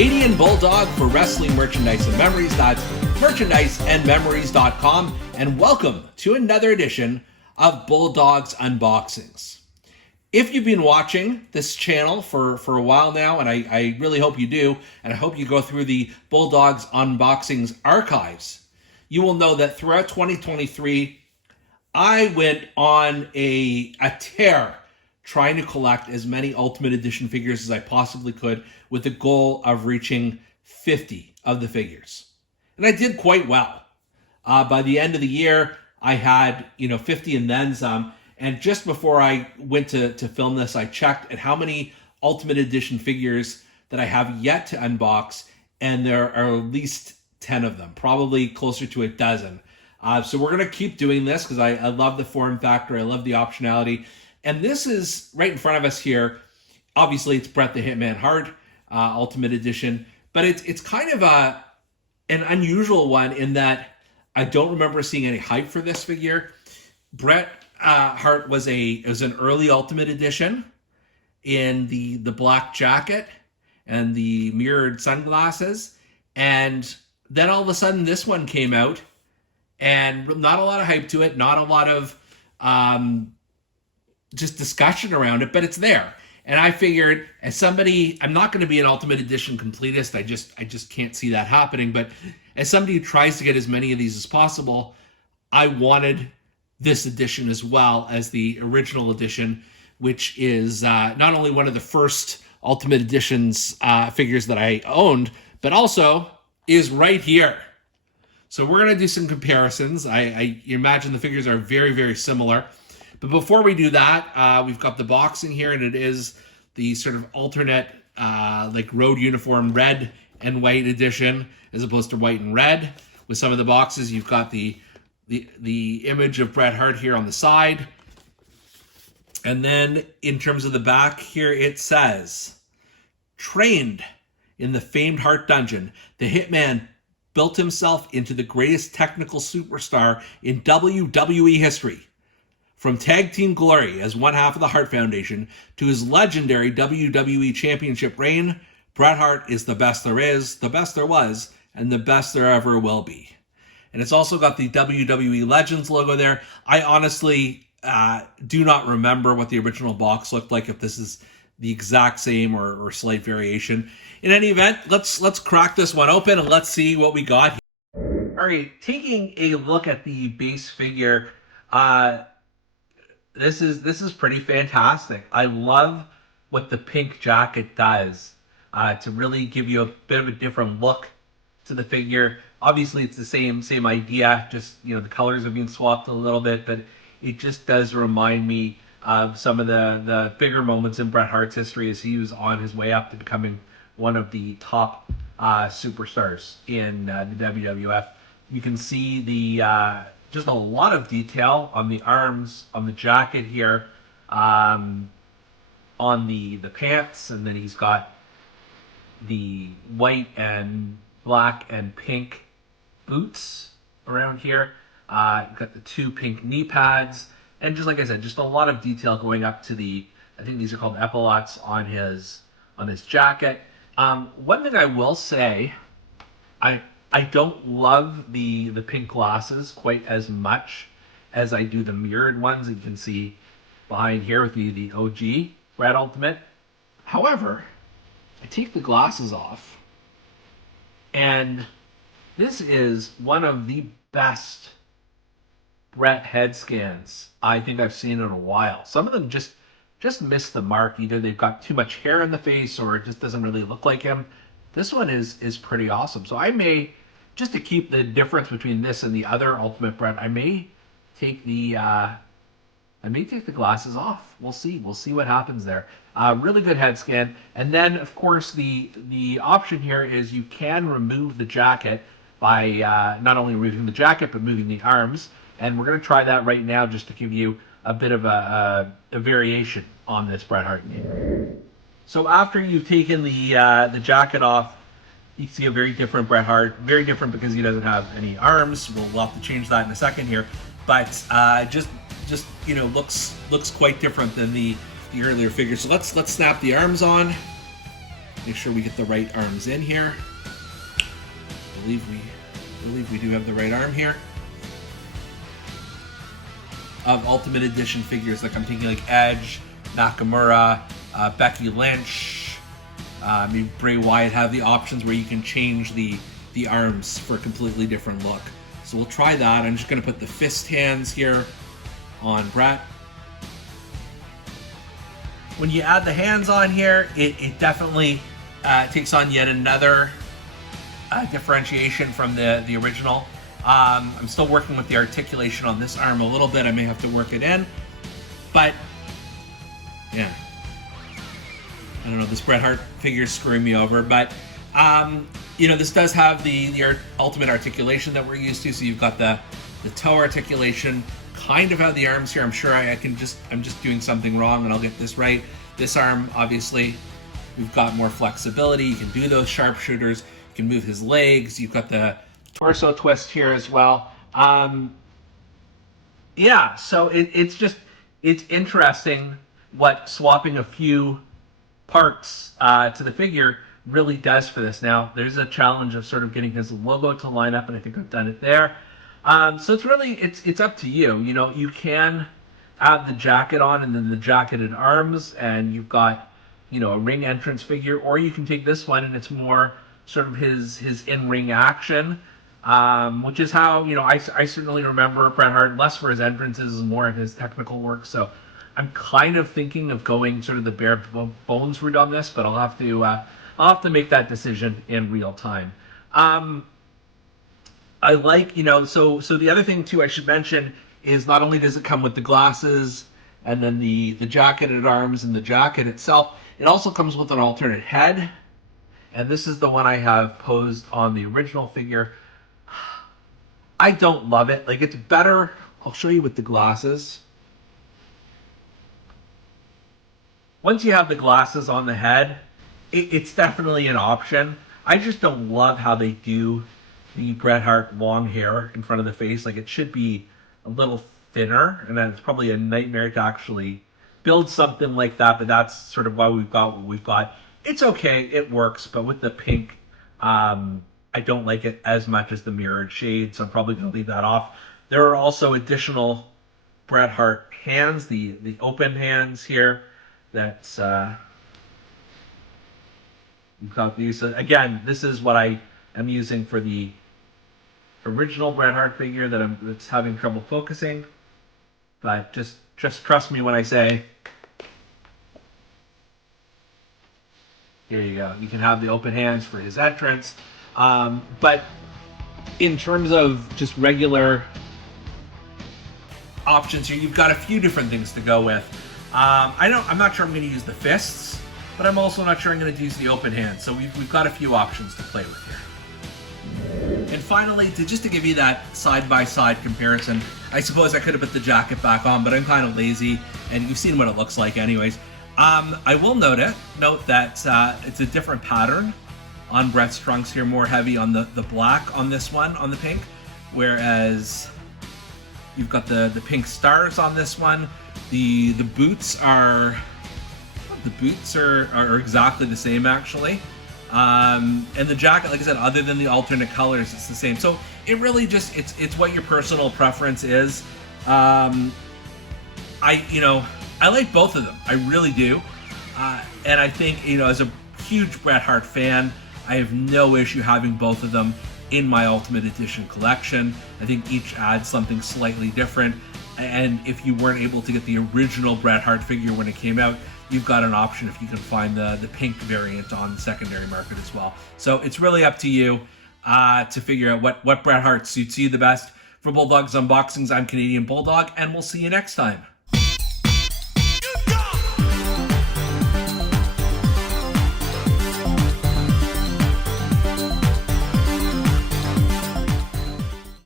Canadian Bulldog for wrestling merchandise and memories. That's merchandiseandmemories.com. And welcome to another edition of Bulldog's Unboxings. If you've been watching this channel for a while now, and I really hope you do, and I hope you go through the Bulldog's Unboxings archives, you will know that throughout 2023, I went on a tear trying to collect as many Ultimate Edition figures as I possibly could with the goal of reaching 50 of the figures. And I did quite well. By the end of the year, I had 50 and then some. And just before I went to film this, I checked at how many Ultimate Edition figures that I have yet to unbox, and there are at least 10 of them, probably closer to a dozen. So we're going to keep doing this because I love the form factor. I love the optionality. And this is right in front of us here. Obviously, it's BRET the Hitman HART Ultimate Edition, but it's kind of an unusual one in that I don't remember seeing any hype for this figure. BRET HART was an early Ultimate Edition in the black jacket and the mirrored sunglasses, and then all of a sudden this one came out, and not a lot of hype to it, not a lot of just discussion around it, but it's there. And I figured, as somebody, I'm not going to be an Ultimate Edition completist. I just can't see that happening. But as somebody who tries to get as many of these as possible, I wanted this edition as well as the original edition, which is not only one of the first Ultimate Editions figures that I owned, but also is right here. So we're going to do some comparisons. I imagine the figures are very, very similar. But before we do that, we've got the boxing here, and it is the sort of alternate like road uniform red and white edition as opposed to white and red. With some of the boxes, you've got the image of BRET HART here on the side. And then in terms of the back here, it says, trained in the famed Heart Dungeon, the Hitman built himself into the greatest technical superstar in WWE history. From tag team glory as one half of the Hart Foundation to his legendary WWE Championship reign, BRET HART is the best there is, the best there was, and the best there ever will be. And it's also got the WWE Legends logo there. I honestly do not remember what the original box looked like, if this is the exact same or slight variation. In any event, let's crack this one open and let's see what we got here. All right, taking a look at the base figure, this is pretty fantastic. I love what the pink jacket does to really give you a bit of a different look to the figure. Obviously, it's the same idea, just the colors have been swapped a little bit, but it just does remind me of some of the bigger moments in BRET HART's history as he was on his way up to becoming one of the top superstars in the WWF. You can see the just a lot of detail on the arms, on the jacket here, on the pants, and then he's got the white and black and pink boots around here. Got the two pink knee pads, and just like I said, just a lot of detail going up to the, I think these are called epaulets on his jacket. One thing I will say, I don't love the pink glasses quite as much as I do the mirrored ones that you can see behind here with the OG BRET Ultimate. However, I take the glasses off, and this is one of the best BRET head scans I think I've seen in a while. Some of them just miss the mark. Either they've got too much hair in the face or it just doesn't really look like him. This one is pretty awesome. So I may, just to keep the difference between this and the other Ultimate BRET, I may take the glasses off. We'll see what happens there. Really good head scan. And then of course the option here is you can remove the jacket by not only removing the jacket but moving the arms. And we're going to try that right now just to give you a bit of a variation on this BRET HART. So after you've taken the jacket off, you see a very different BRET HART. Very different because he doesn't have any arms. We'll have to change that in a second here. But just looks quite different than the earlier figure. So let's snap the arms on. Make sure we get the right arms in here. Believe we do have the right arm here. Of Ultimate Edition figures, like I'm thinking like Edge, Nakamura, Becky Lynch, maybe Bray Wyatt have the options where you can change the arms for a completely different look. So we'll try that. I'm just going to put the fist hands here on BRET. When you add the hands on here, it definitely takes on yet another differentiation from the original. I'm still working with the articulation on this arm a little bit. I may have to work it in, but yeah, I don't know, this Bret Hart figure is screwing me over, but you know, this does have the ultimate articulation that we're used to. So you've got the toe articulation, kind of how the arms here. I'm sure I'm just doing something wrong and I'll get this right. This arm, obviously, we've got more flexibility. You can do those sharpshooters. You can move his legs. You've got the torso twist here as well. Yeah, so it's interesting what swapping a few parts to the figure really does for this. Now, there's a challenge of sort of getting his logo to line up, and I think I've done it there. So it's really, it's up to you. You know, you can add the jacket on and then the jacketed arms, and you've got, you know, a ring entrance figure, or you can take this one and it's more sort of his in-ring action, which is how, you know, I certainly remember Bret Hart less for his entrances and more of his technical work. So I'm kind of thinking of going sort of the bare bones route on this, but I'll have to make that decision in real time. I like, you know, so the other thing too I should mention is not only does it come with the glasses and then the jacketed arms and the jacket itself, it also comes with an alternate head. And this is the one I have posed on the original figure. I don't love it. Like, it's better. I'll show you with the glasses. Once you have the glasses on the head, it's definitely an option. I just don't love how they do the Bret Hart long hair in front of the face. Like, it should be a little thinner, and then it's probably a nightmare to actually build something like that, but that's sort of why we've got what we've got. It's okay, it works, but with the pink, I don't like it as much as the mirrored shade, so I'm probably going to leave that off. There are also additional Bret Hart hands, the open hands here. That's you've got these. Again, this is what I am using for the original Bret Hart figure that's having trouble focusing. But just trust me when I say, here you go. You can have the open hands for his entrance. But in terms of just regular options here, you've got a few different things to go with. I'm not sure I'm going to use the fists, but I'm also not sure I'm going to use the open hands. So we've got a few options to play with here. And finally, just to give you that side-by-side comparison, I suppose I could have put the jacket back on, but I'm kind of lazy, and you've seen what it looks like anyways. I will note that it's a different pattern on Bret's trunks here, more heavy on the black on this one, on the pink, whereas you've got the pink stars on this one. The boots are exactly the same actually. And the jacket, like I said, other than the alternate colors, it's the same. So it really just, it's what your personal preference is. I like both of them. I really do. And I think, as a huge Bret Hart fan, I have no issue having both of them in my Ultimate Edition collection. I think each adds something slightly different. And if you weren't able to get the original Bret Hart figure when it came out, you've got an option if you can find the pink variant on the secondary market as well. So it's really up to you to figure out what Bret Hart suits you the best. For Bulldog's Unboxings, I'm Canadian Bulldog, and we'll see you next time.